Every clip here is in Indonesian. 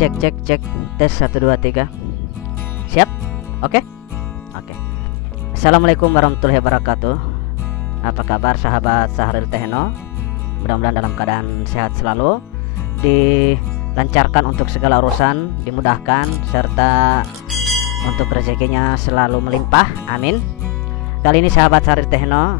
Cek cek cek, tes 1 2 3. Siap? Oke. Oke. Assalamualaikum warahmatullahi wabarakatuh. Apa kabar sahabat Sahril Techno? Mudah-mudahan dalam keadaan sehat selalu, dilancarkan untuk segala urusan, dimudahkan, serta untuk rezekinya selalu melimpah. Amin. Kali ini sahabat Sahril Techno,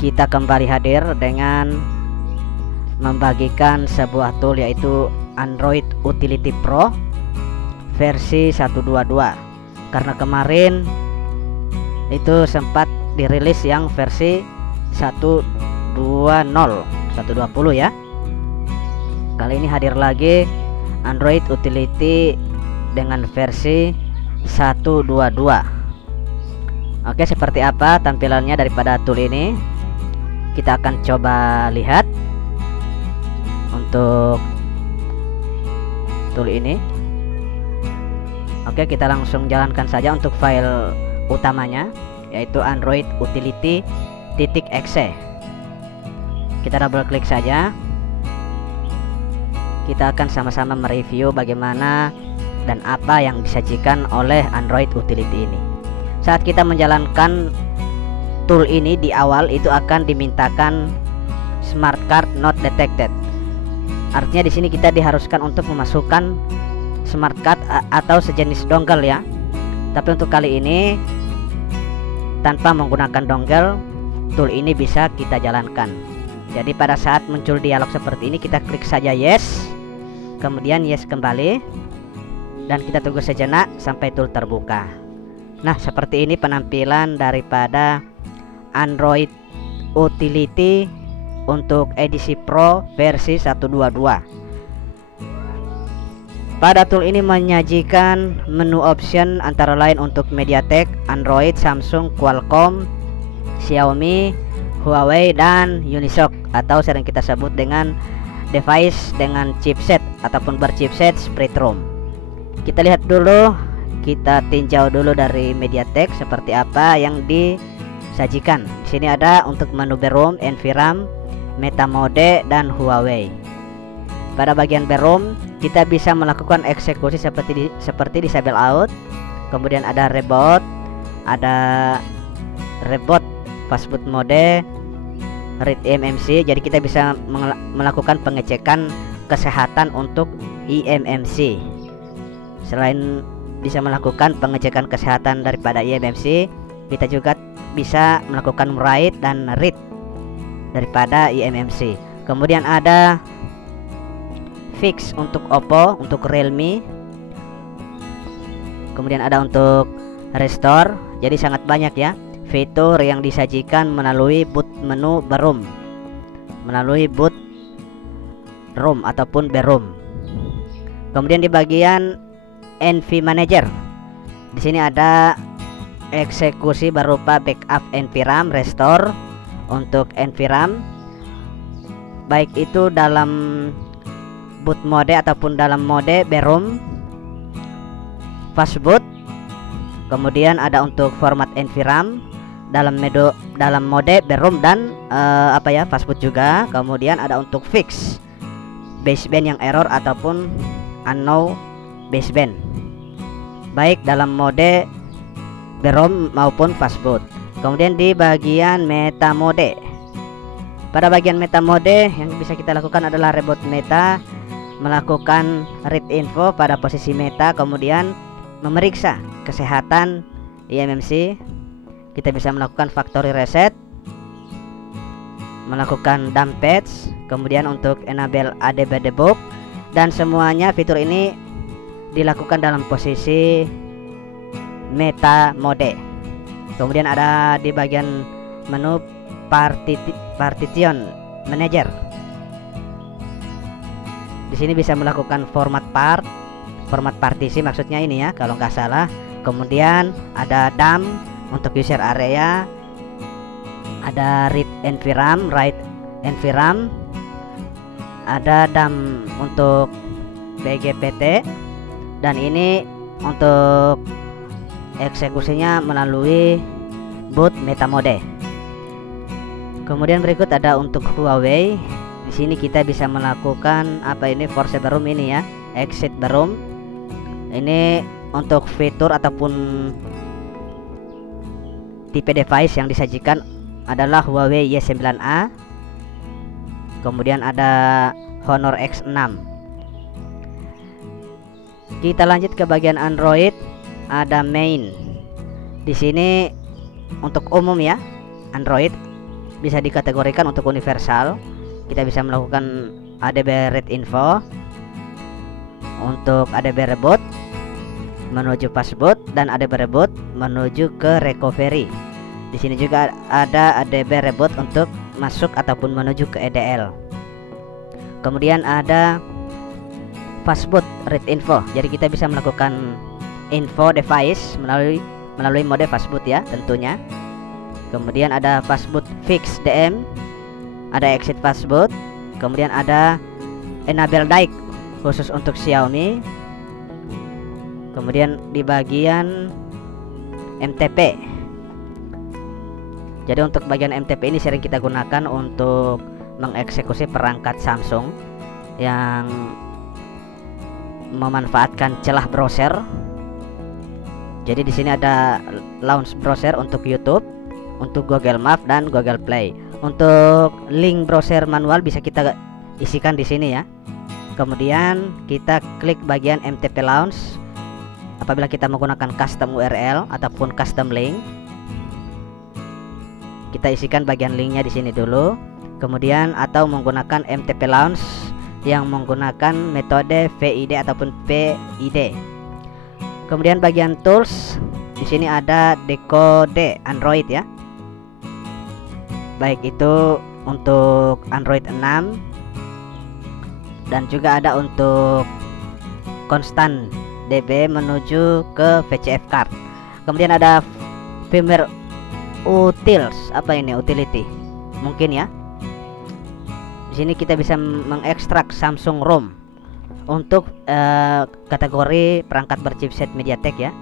kita kembali hadir dengan membagikan sebuah tool, yaitu Android Utility Pro versi 122. Karena kemarin itu sempat dirilis yang versi 120 ya. Kali ini hadir lagi Android Utility dengan versi 122. Oke, seperti apa tampilannya daripada tool ini? Kita akan coba lihat untuk tool ini. Oke, kita langsung jalankan saja untuk file utamanya, yaitu Android Utility.exe. Kita double klik saja. Kita akan sama-sama mereview bagaimana dan apa yang disajikan oleh Android Utility ini. Saat kita menjalankan tool ini, di awal itu akan dimintakan smart card not detected. Artinya di sini kita diharuskan untuk memasukkan smart card atau sejenis dongle ya. Tapi untuk kali ini tanpa menggunakan dongle, tool ini bisa kita jalankan. Jadi pada saat muncul dialog seperti ini, kita klik saja yes, kemudian yes kembali, dan kita tunggu sejenak sampai tool terbuka. Nah, seperti ini penampilan daripada Android Utility untuk edisi Pro versi 122. Pada tool ini menyajikan menu option antara lain untuk MediaTek, Android, Samsung, Qualcomm, Xiaomi, Huawei, dan Unisoc, atau sering kita sebut dengan device dengan chipset ataupun berchipset Spreadtrum. Kita lihat dulu, kita tinjau dulu dari MediaTek seperti apa yang disajikan. Di sini ada untuk menu Backroom, Enviram, Meta Mode, dan Huawei. Pada bagian Backroom kita bisa melakukan eksekusi seperti disable out. Kemudian ada reboot fastboot mode, read eMMC. Jadi kita bisa melakukan pengecekan kesehatan untuk eMMC. Selain bisa melakukan pengecekan kesehatan daripada eMMC, kita juga bisa melakukan write dan read daripada eMMC. Kemudian ada fix untuk Oppo, untuk Realme. Kemudian ada untuk restore. Jadi sangat banyak ya fitur yang disajikan melalui boot menu Backroom, melalui boot ROM ataupun Backroom. Kemudian di bagian NV Manager, di sini ada eksekusi berupa backup Enviram, restore untuk Enviram, baik itu dalam boot mode ataupun dalam mode Backroom, fastboot. Kemudian ada untuk format Enviram dalam mode Backroom dan fastboot juga. Kemudian ada untuk fix baseband yang error ataupun unknown baseband, baik dalam mode Backroom maupun fastboot. Kemudian di bagian meta mode, pada bagian meta mode yang bisa kita lakukan adalah reboot meta, melakukan read info pada posisi meta, kemudian memeriksa kesehatan eMMC. Kita bisa melakukan factory reset, melakukan dump patch, kemudian untuk enable ADB debug, dan semuanya fitur ini dilakukan dalam posisi meta mode. Kemudian ada di bagian menu Partition Manager. Di sini bisa melakukan format partisi maksudnya ini ya, kalau nggak salah. Kemudian ada dump untuk user area, ada read Enviram, write Enviram, ada dump untuk BGPT, dan ini untuk eksekusinya melalui boot meta mode. Kemudian berikut ada untuk Huawei. Di sini kita bisa melakukan force Backroom ini ya, exit barum. Ini untuk fitur ataupun tipe device yang disajikan adalah Huawei Y9A. Kemudian ada Honor X6. Kita lanjut ke bagian Android. Ada main. Di sini untuk umum ya, Android bisa dikategorikan untuk universal. Kita bisa melakukan ADB Read Info, untuk ADB Reboot menuju Passboot, dan ADB Reboot menuju ke Recovery. Di sini juga ada ADB Reboot untuk masuk ataupun menuju ke EDL. Kemudian ada Passboot Read Info. Jadi kita bisa melakukan info device melalui mode Passboot ya tentunya. Kemudian ada Passboot Fix DM, ada Exit Passboot, kemudian ada Enable Dike khusus untuk Xiaomi. Kemudian di bagian MTP. Jadi untuk bagian MTP ini sering kita gunakan untuk mengeksekusi perangkat Samsung yang memanfaatkan celah browser. Jadi di sini ada launch browser untuk YouTube, untuk Google Maps dan Google Play. Untuk link browser manual bisa kita isikan di sini ya. Kemudian kita klik bagian MTP Launch apabila kita menggunakan custom URL ataupun custom link. Kita isikan bagian linknya di sini dulu. Kemudian atau menggunakan MTP Launch yang menggunakan metode VID ataupun PID. Kemudian bagian tools, di sini ada dekode Android ya. Baik itu untuk Android 6 dan juga ada untuk konstan DB menuju ke VCF card. Kemudian ada firmware utils, apa ini utility? Mungkin ya. Di sini kita bisa mengekstrak Samsung ROM untuk kategori perangkat berchipset MediaTek ya.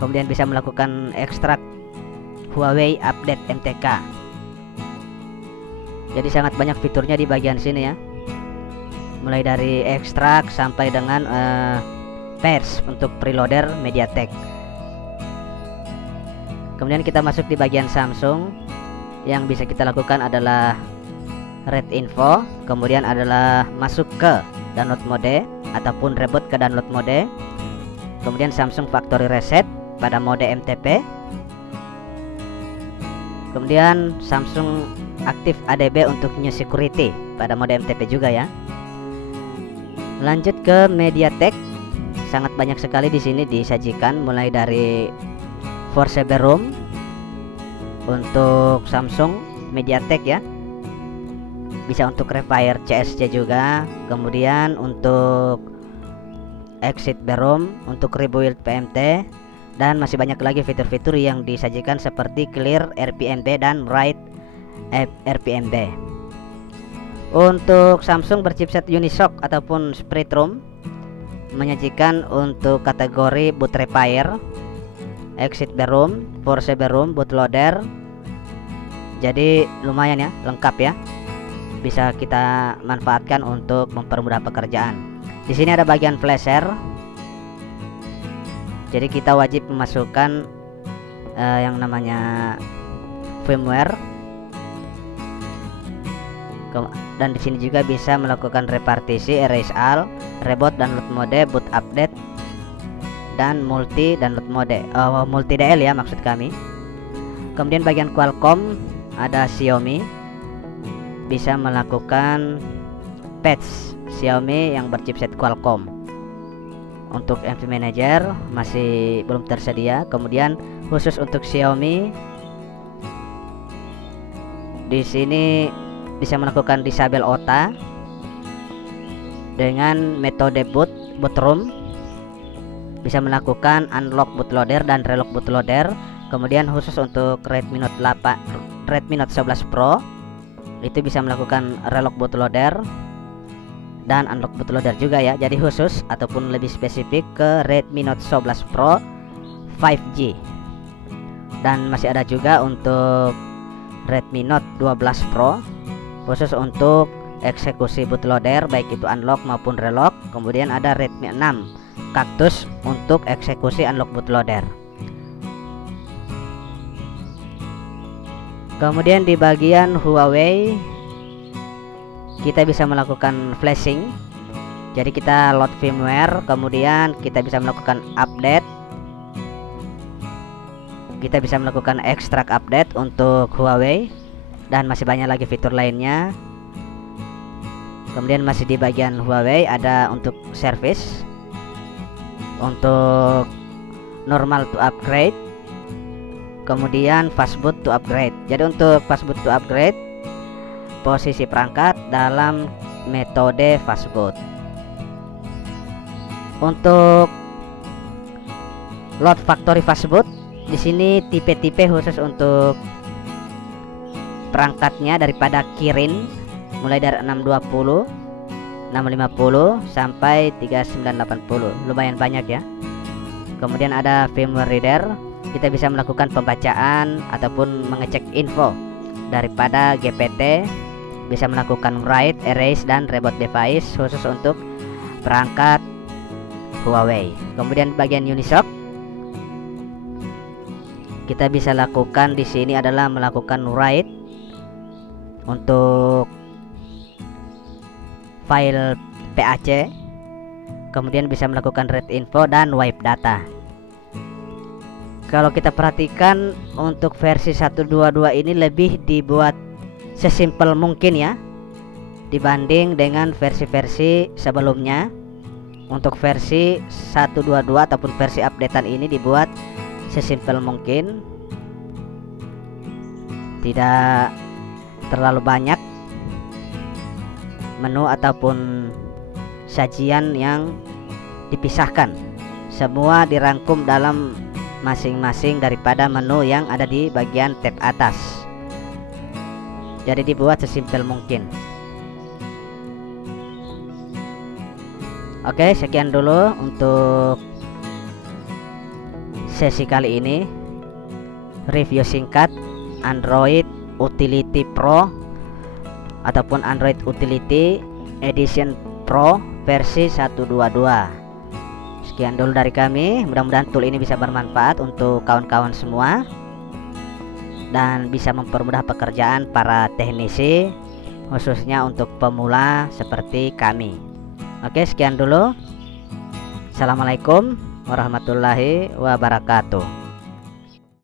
Kemudian bisa melakukan ekstrak Huawei Update MTK. Jadi sangat banyak fiturnya di bagian sini ya. Mulai dari ekstrak sampai dengan pairs untuk preloader MediaTek. Kemudian kita masuk di bagian Samsung. Yang bisa kita lakukan adalah Read Info, kemudian adalah masuk ke download mode ataupun reboot ke download mode. Kemudian Samsung Factory Reset pada mode MTP. Kemudian Samsung aktif ADB untuk New Security pada mode MTP juga ya. Lanjut ke MediaTek. Sangat banyak sekali di sini disajikan, mulai dari Foresaver Room untuk Samsung MediaTek ya. Bisa untuk Refire CSC juga. Kemudian untuk Exit Barum, untuk Rebuild PMT, dan masih banyak lagi fitur-fitur yang disajikan seperti Clear RPMB dan Write RPMB. Untuk Samsung berchipset Unisoc ataupun Sprite ROM menyajikan untuk kategori boot repair, Exit Barum, Foresaver Room, bootloader. Jadi lumayan ya, lengkap ya. Bisa kita manfaatkan untuk mempermudah pekerjaan. Di sini ada bagian flasher. Jadi kita wajib memasukkan yang namanya firmware. Dan di sini juga bisa melakukan repartisi, erase all, reboot, download mode, boot update, dan multi download mode, multi DL ya maksud kami. Kemudian bagian Qualcomm ada Xiaomi, bisa melakukan patch Xiaomi yang berchipset Qualcomm. Untuk MV Manager masih belum tersedia. Kemudian khusus untuk Xiaomi di sini bisa melakukan disable OTA dengan metode boot room. Bisa melakukan unlock bootloader dan relock bootloader. Kemudian khusus untuk Redmi Note 11 Pro itu bisa melakukan relock bootloader dan unlock bootloader juga ya. Jadi khusus ataupun lebih spesifik ke Redmi Note 11 Pro 5G. Dan masih ada juga untuk Redmi Note 12 Pro khusus untuk eksekusi bootloader baik itu unlock maupun relock. Kemudian ada Redmi 6 Cactus untuk eksekusi unlock bootloader. Kemudian di bagian Huawei kita bisa melakukan flashing. Jadi kita load firmware, kemudian kita bisa melakukan update. Kita bisa melakukan extract update untuk Huawei dan masih banyak lagi fitur lainnya. Kemudian masih di bagian Huawei ada untuk service, untuk normal to upgrade, kemudian fastboot to upgrade. Jadi untuk fastboot to upgrade, posisi perangkat dalam metode fastboot. Untuk load factory fastboot, di sini tipe-tipe khusus untuk perangkatnya daripada Kirin, mulai dari 620, 650 sampai 3980. Lumayan banyak ya. Kemudian ada firmware reader, kita bisa melakukan pembacaan ataupun mengecek info daripada GPT, bisa melakukan write, erase dan reboot device khusus untuk perangkat Huawei. Kemudian bagian Unisoc, kita bisa lakukan di sini adalah melakukan write untuk file PAC, kemudian bisa melakukan read info dan wipe data. Kalau kita perhatikan untuk versi 122 ini lebih dibuat sesimpel mungkin ya, dibanding dengan versi-versi sebelumnya. Untuk versi 122 ataupun versi updatean ini dibuat sesimpel mungkin, tidak terlalu banyak menu ataupun sajian yang dipisahkan. Semua dirangkum dalam masing-masing daripada menu yang ada di bagian tab atas. Jadi dibuat sesimpel mungkin. Oke, sekian dulu untuk sesi kali ini, review singkat Android Utility Pro ataupun Android Utility Edition Pro versi 122. Sekian dulu dari kami. Mudah-mudahan tool ini bisa bermanfaat untuk kawan-kawan semua dan bisa mempermudah pekerjaan para teknisi, khususnya untuk pemula seperti kami. Oke, sekian dulu. Assalamualaikum warahmatullahi wabarakatuh.